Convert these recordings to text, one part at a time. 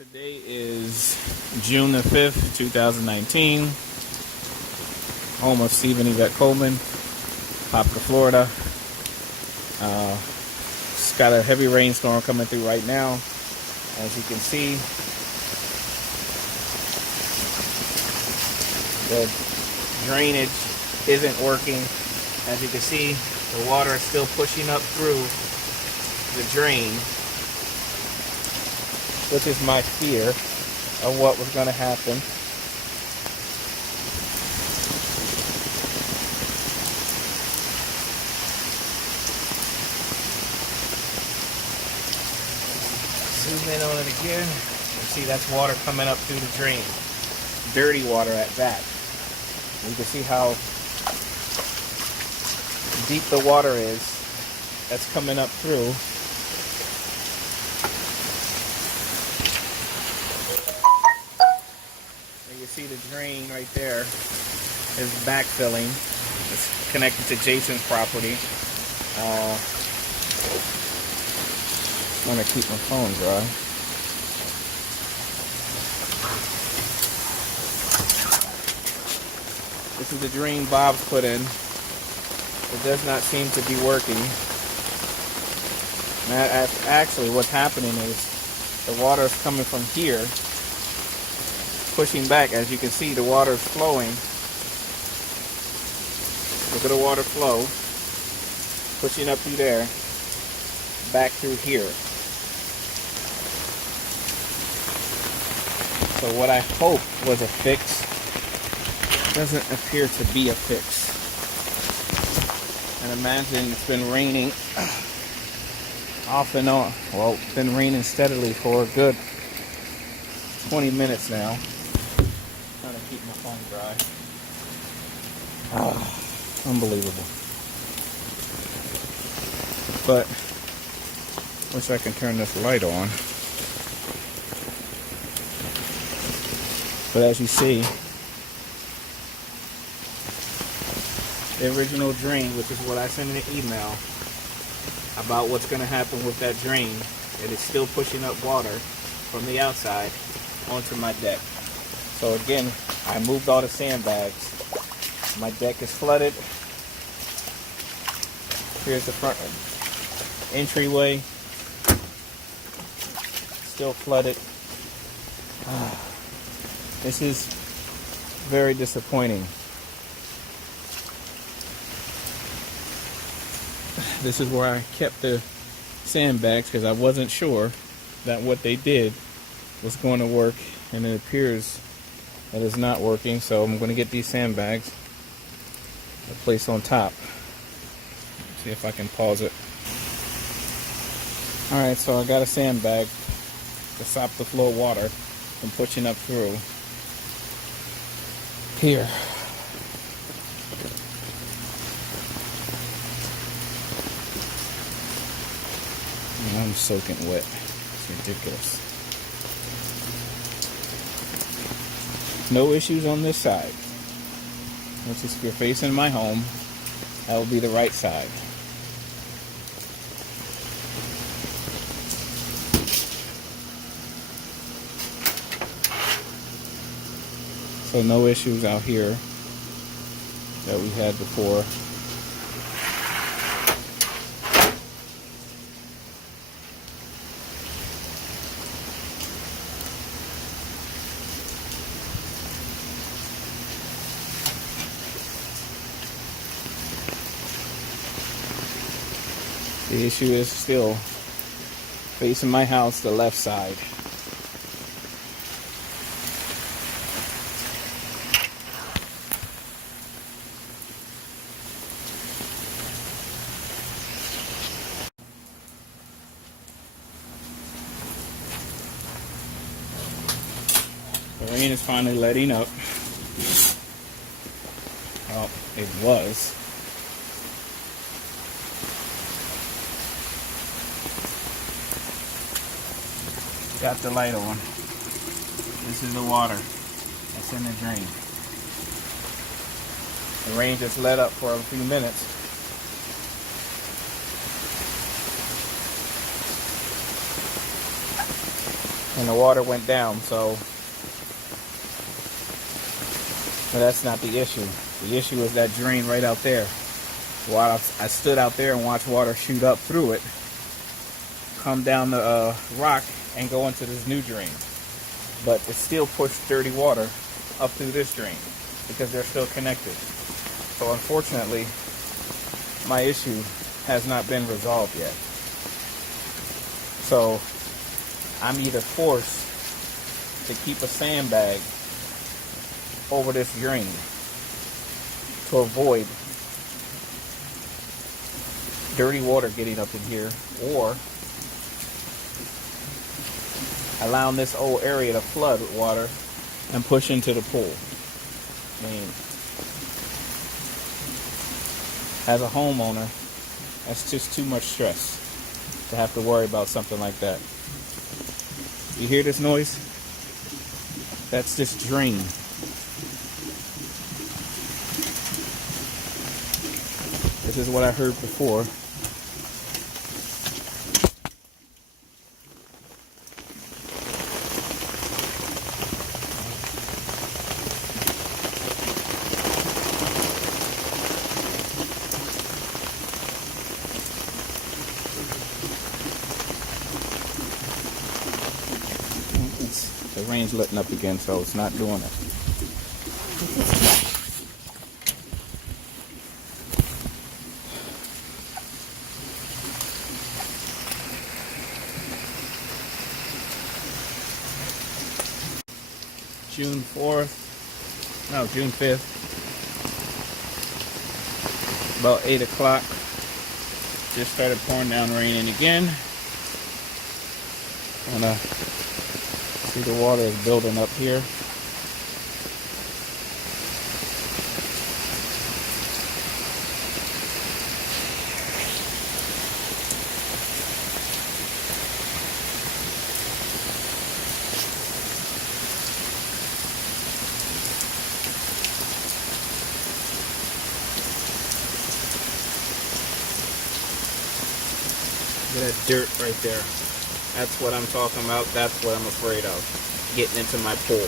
Today is June the 5th, 2019. Home of Stephen Yvette Coleman, Poplar, Florida. It's got a heavy rainstorm coming through right now. As you can see, the drainage isn't working. As you can see, the water is still pushing up through the drain, which is my fear of what was going to happen. Zoom in on it again. You see that's water coming up through the drain. Dirty water at that. You can see how deep the water is that's coming up through. You see the drain right there is backfilling. It's connected to Jason's property. I'm gonna keep my phone dry. This is the drain Bob's put in. It does not seem to be working. And actually what's happening is the water is coming from here, pushing back. As you can see, the water is flowing. Look at the water flow, pushing up through there, back through here. So what I hope was a fix doesn't appear to be a fix. And imagine it's been raining off and on. Well, it's been raining steadily for a good 20 minutes now. Trying to keep my phone dry. Unbelievable. But wish I can turn this light on. But as you see, the original drain, which is what I sent in an email about what's going to happen with that drain, it is still pushing up water from the outside onto my deck. So again, I moved all the sandbags. My deck is flooded. Here's the front entryway, still flooded. This is very disappointing. This is where I kept the sandbags because I wasn't sure that what they did was going to work, and it appears that it's not working. So I'm going to get these sandbags and place on top. See if I can pause it. Alright, so I got a sandbag to stop the flow of water from pushing up through here. I'm soaking wet. It's ridiculous. No issues on this side. Which is, if you're facing my home, that will be the right side. So no issues out here that we had before. The issue is still facing my house, the left side. The rain is finally letting up. Well, it was. Got the light on. This is the water that's in the drain. The rain just let up for a few minutes. and the water went down. So but that's not the issue. The issue is that drain right out there. While I stood out there and watched water shoot up through it, come down the rock and go into this new drain. But it still pushed dirty water up through this drain because they're still connected. So unfortunately, my issue has not been resolved yet. So I'm either forced to keep a sandbag over this drain to avoid dirty water getting up in here, or allowing this whole area to flood with water and push into the pool. I mean, as a homeowner, that's just too much stress to have to worry about something like that. You hear this noise? That's this drain. This is what I heard before. The rain's letting up again, so it's not doing it. June 4th, no, June 5th, about 8 o'clock, just started pouring down rain, and again, see the water is building up here. Look at that dirt right there. That's what I'm talking about. That's what I'm afraid of. Getting into my pool.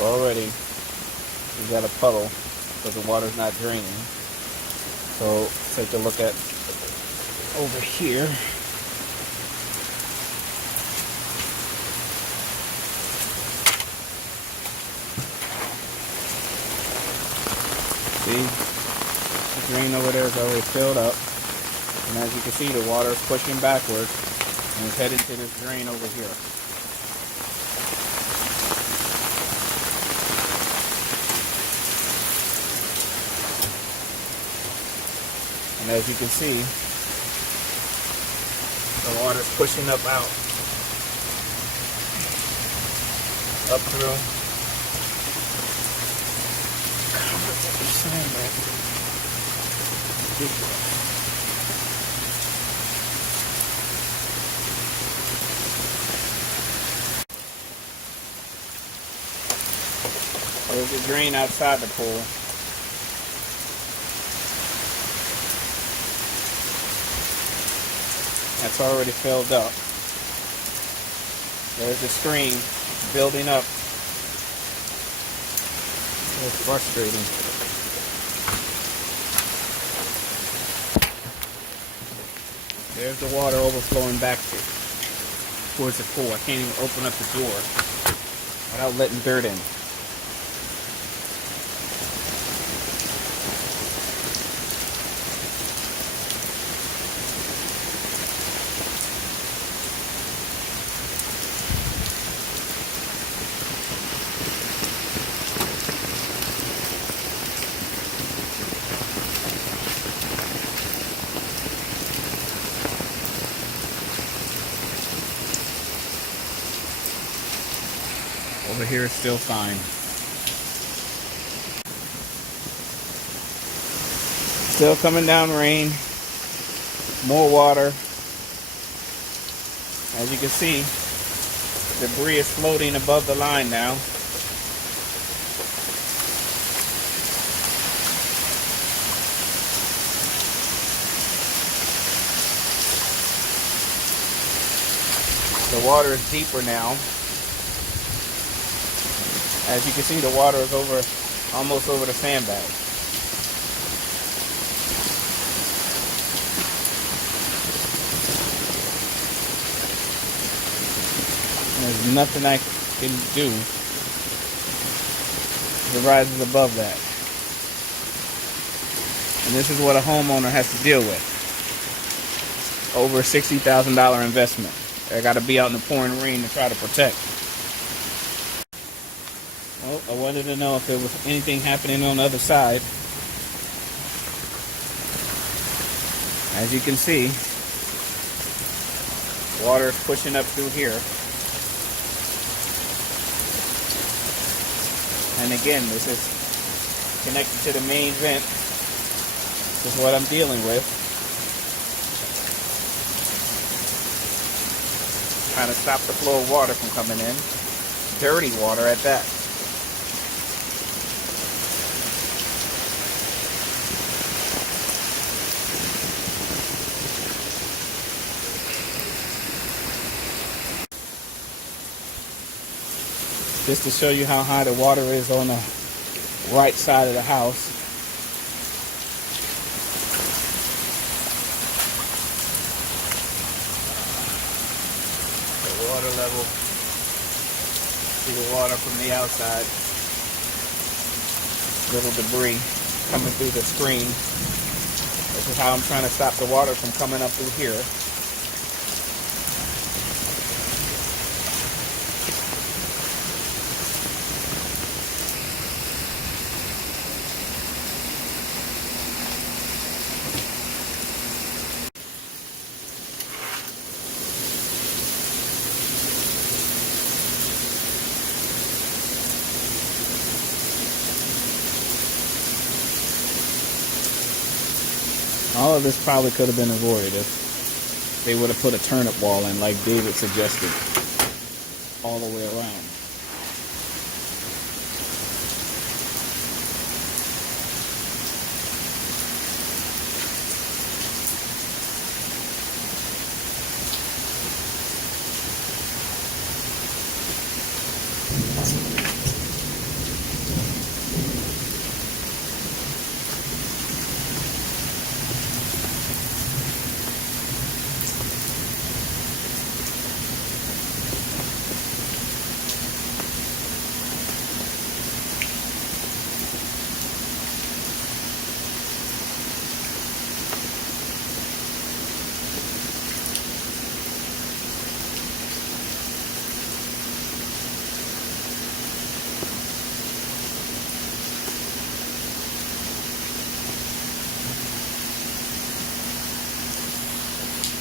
Already we got a puddle because the water's not draining. So let's take a look at over here. See, the drain over there is already filled up, and as you can see, the water is pushing backward and it's headed to this drain over here. And as you can see, the water's pushing up out, up through. There's a drain outside the pool. That's already filled up. There's a stream building up. It's frustrating. There's the water overflowing back towards the pool. I can't even open up the door without letting dirt in. Over here is still fine. Still coming down rain. More water. As you can see, debris is floating above the line now. The water is deeper now. As you can see, the water is almost over the sandbags. There's nothing I can do. It rises above that. And this is what a homeowner has to deal with. Over a $60,000 investment. I got to be out in the pouring rain to try to protect. Well, I wanted to know if there was anything happening on the other side. As you can see, water is pushing up through here. And again, this is connected to the main vent. This is what I'm dealing with. Trying to stop the flow of water from coming in. Dirty water at that. Just to show you how high the water is on the right side of the house. The water level. See the water from the outside. Little debris coming through the screen. This is how I'm trying to stop the water from coming up through here. All of this probably could have been avoided if they would have put a turnip wall in like David suggested all the way around.